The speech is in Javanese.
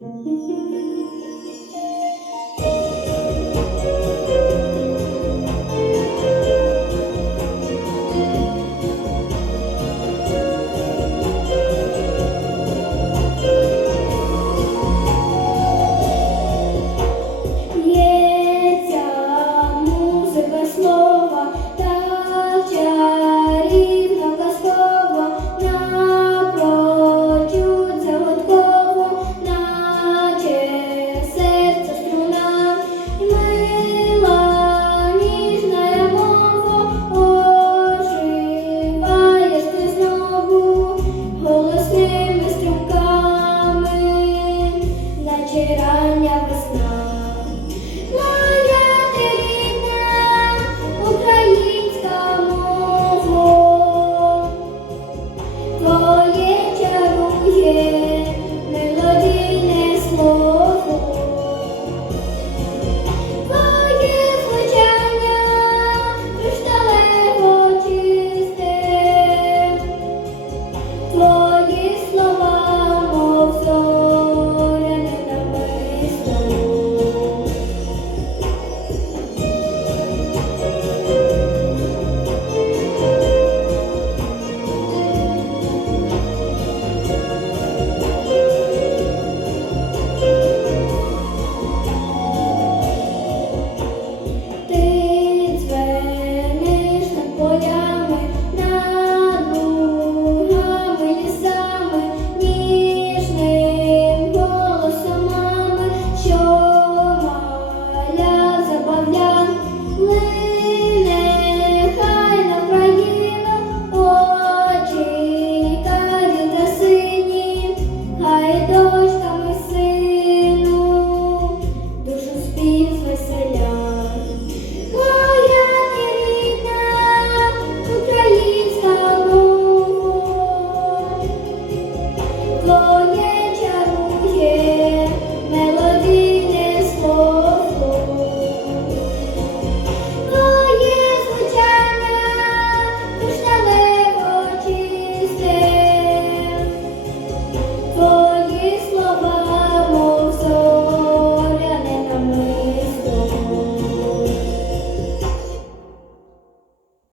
Thank you.